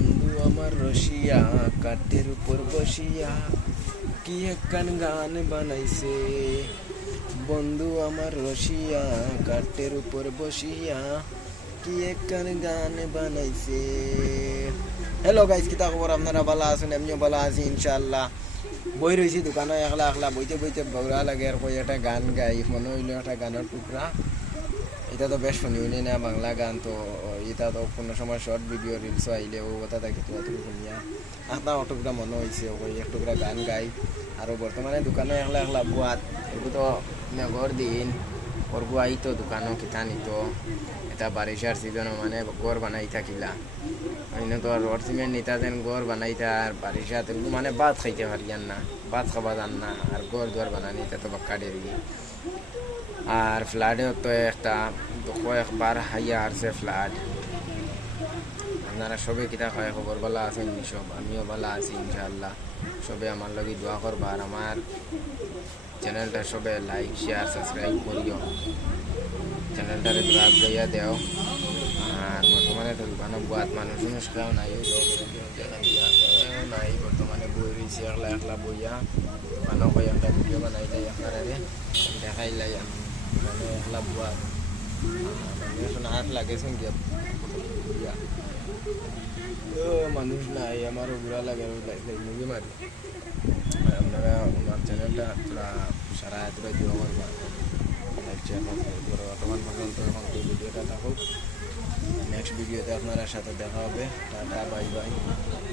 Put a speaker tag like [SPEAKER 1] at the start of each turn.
[SPEAKER 1] বন্ধু আমার রসিয়া কাঠের উপর বসিয়া কি একখান গান বানাইছে? বন্ধু আমার রসিয়া কাঠের উপর বসিয়া কি একখান গান বানাইছে? হ্যালো গাইস কিতা খবর আপনারা ভালো আছেন? এমনিও ভালো আছি, ইনশাআল্লাহ। বই রয়েছি দোকানে একলা একলা, বইতে বইতে বৌরা লাগে আর কই একটা গান গাই মনে হইল একটা গানের টুকরা এটা তো বেশ শুনি উনি না, বাংলা গান তো এটা তো কোনো সময় শর্ট ভিডিও রিলস আইলে ও কথা থাকে, তো তুমি শুনিয়া আপনার অটুকরা মনে হয়েছে ওই একটুকরা গান গাই। আর বর্তমানে দোকানে একলা একলা বুয়াত এগুলো তো মেঘর দিন করব আইতো দোকানও কিতা নিত এটা বারিশার সিজনও মানে গড় বানাই থাকিলা। অন্য তো আর রড সিমেন্ট নিতা যেন গড় বানাইতা আর বারিশাত মানে ভাত খাইতে পারিয়ান না। ভাত খাবা যান না আর গড় দুয়ার বানানি তো বাক্কা দেরি আর ফ্লাডেও তো একটা কয়েকবার হাইয়া আসছে ফ্লাড আপনারা সবে কিতা কয় খবর ভালো আছেন সব আমিও ভালো আছি ইনশাআল্লাহ সবে আমার লগে দোয়া করবা আর আমার চ্যানেলটা সবে লাইক শেয়ার সাবস্ক্রাইব করিও চ্যানেলটারে তোরা আগ্রহিয়া দেও আর বর্তমানে তো দোকানে বুয়াত মানুষ মানুষ খাও নাই নাই বর্তমানে বই রয়েছে একলা একলা বইয়া দোকানও কয়েকটা ভিডিও বানাই দেয় আপনারা দেখাই লাই আমি একলা বুয়াত মানে মানুষ নাই, আমারও বুড়া লাগে মুভি মারি। আপনারা আমার চ্যানেলটা সারা এখন ভিডিওটা থাকুক নেক্সট ভিডিওতে আপনারা সাথে দেখা হবে। Tata bye bye